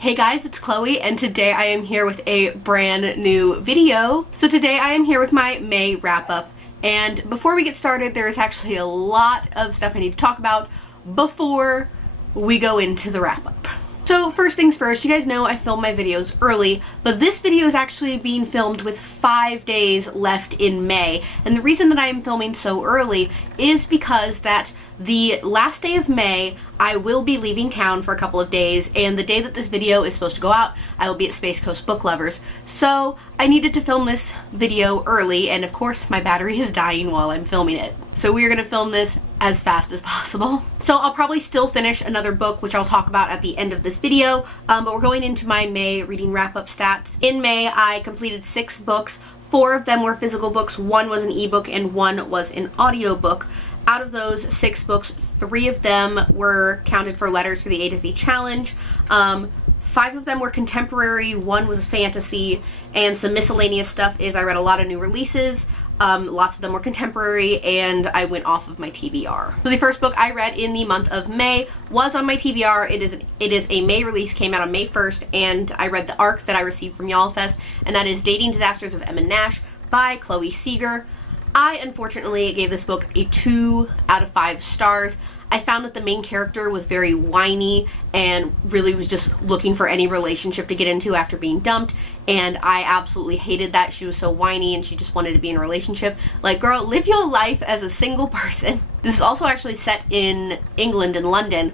Hey guys, it's Chloe, and today I am here with a brand new video. So today I am here with my May wrap-up, and before we get started, there's actually a lot of stuff I need to talk about before we go into the wrap-up. So first things first, you guys know I film my videos early, but this video is actually being filmed with 5 days left in May. And the reason that I am filming so early is because that the last day of May, I will be leaving town for a couple of days, and the day that this video is supposed to go out, I will be at Space Coast Book Lovers. So I needed to film this video early, and of course my battery is dying while I'm filming it. So we are going to film this as fast as possible. So I'll probably still finish another book, which I'll talk about at the end of this video, but we're going into my May reading wrap-up stats. In May, I completed 6 books. 4 of them were physical books, 1 was an ebook, and 1 was an audiobook. Out of those 6 books, 3 of them were counted for letters for the A to Z challenge. 5 of them were contemporary, 1 was fantasy, and some miscellaneous stuff is I read a lot of new releases. Lots of them were contemporary, and I went off of my TBR. So the first book I read in the month of May was on my TBR. It is a May release, came out on May 1st, and I read the ARC that I received from Y'all Fest, and that is Dating Disasters of Eman Nash by Chloe Seger. I unfortunately gave this book a 2 out of 5 stars. I found that the main character was very whiny and really was just looking for any relationship to get into after being dumped, and I absolutely hated that. She was so whiny and she just wanted to be in a relationship. Like, girl, live your life as a single person. This is also actually set in England and London,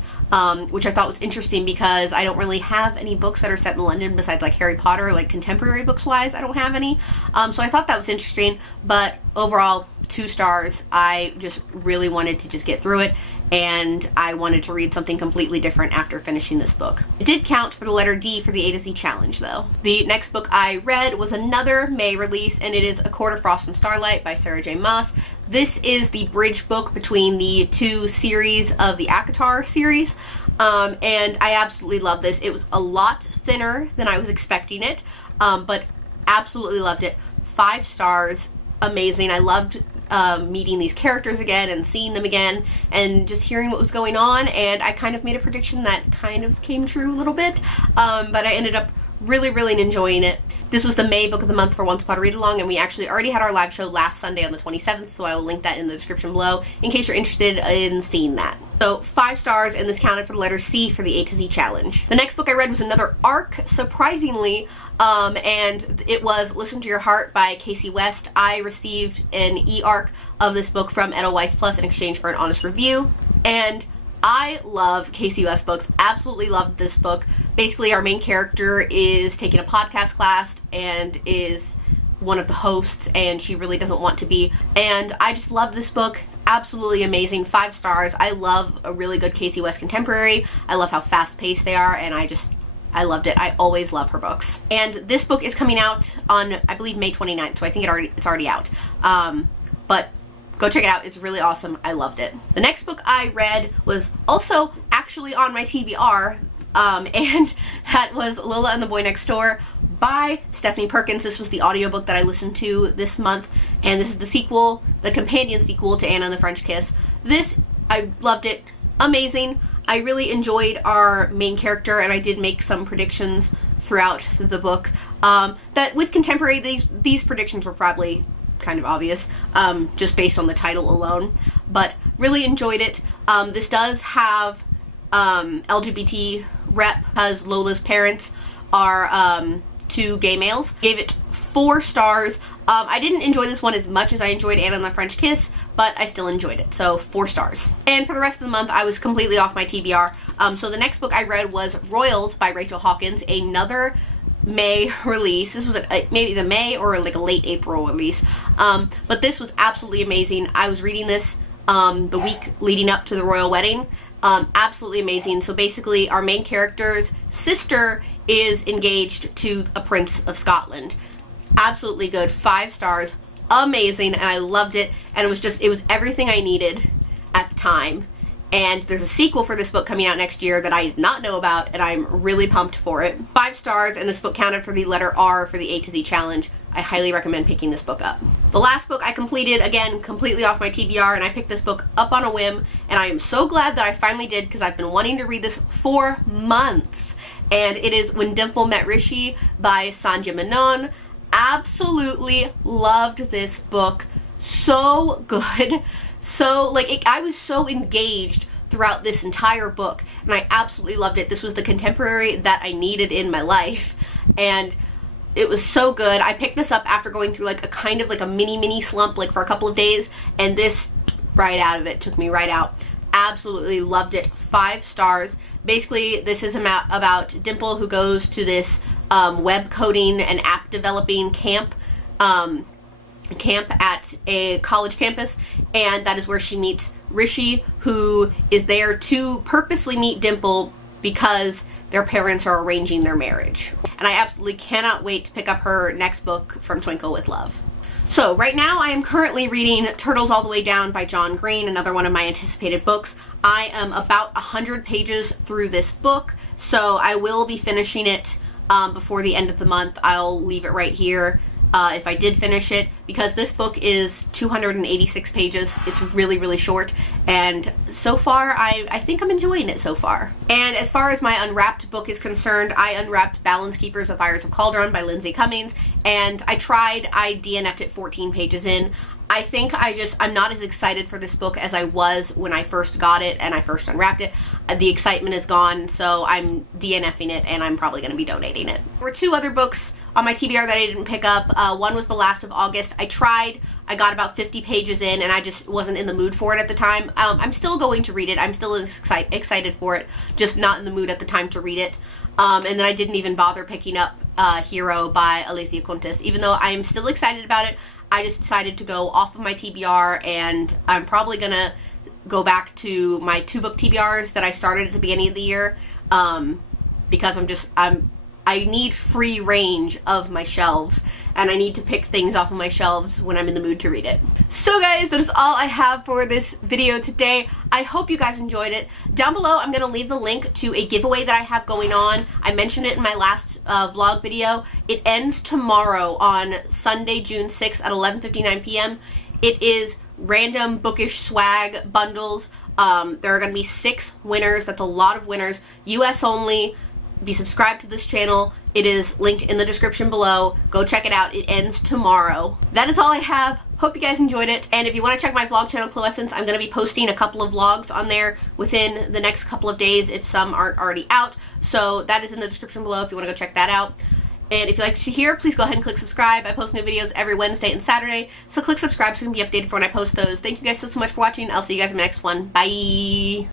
which I thought was interesting because I don't really have any books that are set in London besides like Harry Potter, like contemporary books wise, I don't have any. So I thought that was interesting, but overall 2 stars. I just really wanted to just get through it, and I wanted to read something completely different after finishing this book. It did count for the letter D for the A to Z challenge though. The next book I read was another May release, and it is A Court of Frost and Starlight by Maas. This is the bridge book between the 2 series of the ACOTAR series, and I absolutely love this. It was a lot thinner than I was expecting it, but absolutely loved it. 5 stars, amazing. I loved meeting these characters again and seeing them again and just hearing what was going on, and I kind of made a prediction that kind of came true a little bit, but I ended up really enjoying it. This was the May book of the month for Once Upon a Read Along, and we actually already had our live show last Sunday on the 27th, so I will link that in the description below in case you're interested in seeing that. So 5 stars, and this counted for the letter C for the A to Z challenge. The next book I read was another ARC, surprisingly, and it was Listen to Your Heart by Casey West. I received an e-ARC of this book from Edelweiss Plus in exchange for an honest review, and I love Casey West books. Absolutely loved this book. Basically, our main character is taking a podcast class and is one of the hosts, and she really doesn't want to be. And I just love this book. Absolutely amazing. 5 stars. I love a really good Casey West contemporary. I love how fast-paced they are, and I loved it. I always love her books. And this book is coming out on, I believe, May 29th, so I think it's already out. But go check it out. It's really awesome. I loved it. The next book I read was also actually on my TBR, and that was Lola and the Boy Next Door by Stephanie Perkins. This was the audiobook that I listened to this month, and this is the sequel, the companion sequel to Anna and the French Kiss. This, I loved it. Amazing. I really enjoyed our main character, and I did make some predictions throughout the book. That with contemporary, these predictions were probably kind of obvious, just based on the title alone, but really enjoyed it. This does have LGBT rep, because Lola's parents are 2 gay males. Gave it 4 stars. I didn't enjoy this one as much as I enjoyed Anna and the French Kiss, but I still enjoyed it, so 4 stars. And for the rest of the month, I was completely off my TBR. So the next book I read was Royals by Rachel Hawkins, another May release. This was maybe the May or like a late April release, but this was absolutely amazing. I was reading this the week leading up to the royal wedding. Absolutely amazing. So basically, our main character's sister is engaged to a prince of Scotland. Absolutely good. 5 stars. Amazing, and I loved it, and it was everything I needed at the time. And there's a sequel for this book coming out next year that I did not know about, and I'm really pumped for it. 5 stars, and this book counted for the letter R for the A to Z challenge. I highly recommend picking this book up. The last book I completed, again, completely off my TBR, and I picked this book up on a whim, and I am so glad that I finally did, because I've been wanting to read this for months. and it is When Dimple Met Rishi by Sanjay Menon. Absolutely loved this book. So good. So, like, I was so engaged throughout this entire book, and I absolutely loved it. This was the contemporary that I needed in my life, and it was so good. I picked this up after going through like a kind of like a mini slump like for a couple of days, and this right out of it took me right out. Absolutely loved it. 5 stars. Basically, this is about Dimple, who goes to this web coding and app developing camp at a college campus, and that is where she meets Rishi, who is there to purposely meet Dimple because their parents are arranging their marriage. And I absolutely cannot wait to pick up her next book from Twinkle with Love. So right now I am currently reading Turtles All the Way Down by John Green, another one of my anticipated books. I am about 100 pages through this book, so I will be finishing it before the end of the month. I'll leave it right here if I did finish it, because this book is 286 pages. It's really, really short, and so far I think I'm enjoying it so far. And as far as my unwrapped book is concerned, I unwrapped Balance Keepers of Fires of Calderon by Lindsay Cummings, and I DNF'd it 14 pages in. I think I'm not as excited for this book as I was when I first got it and I first unwrapped it. The excitement is gone, so I'm DNFing it, and I'm probably going to be donating it. There were 2 other books on my TBR that I didn't pick up. One was The Last of August. I got about 50 pages in, and I just wasn't in the mood for it at the time. I'm still going to read it. I'm still excited for it, just not in the mood at the time to read it. And then I didn't even bother picking up Hero by Alethea Contis. Even though I am still excited about it, I just decided to go off of my TBR, and I'm probably gonna go back to my 2-book TBRs that I started at the beginning of the year, because I need free range of my shelves, and I need to pick things off of my shelves when I'm in the mood to read it. So guys, that is all I have for this video today. I hope you guys enjoyed it. Down below, I'm going to leave the link to a giveaway that I have going on. I mentioned it in my last vlog video. It ends tomorrow on Sunday, June 6th at 11:59 p.m. It is random bookish swag bundles. There are going to be 6 winners. That's a lot of winners. US only. Be subscribed to this channel. It is linked in the description below. Go check it out. It ends tomorrow. That is all I have. Hope you guys enjoyed it. And if you want to check my vlog channel, Cloessence, I'm going to be posting a couple of vlogs on there within the next couple of days if some aren't already out. So that is in the description below if you want to go check that out. And if you like to hear, please go ahead and click subscribe. I post new videos every Wednesday and Saturday, so click subscribe so you can be updated for when I post those. Thank you guys so much for watching. I'll see you guys in the next one. Bye!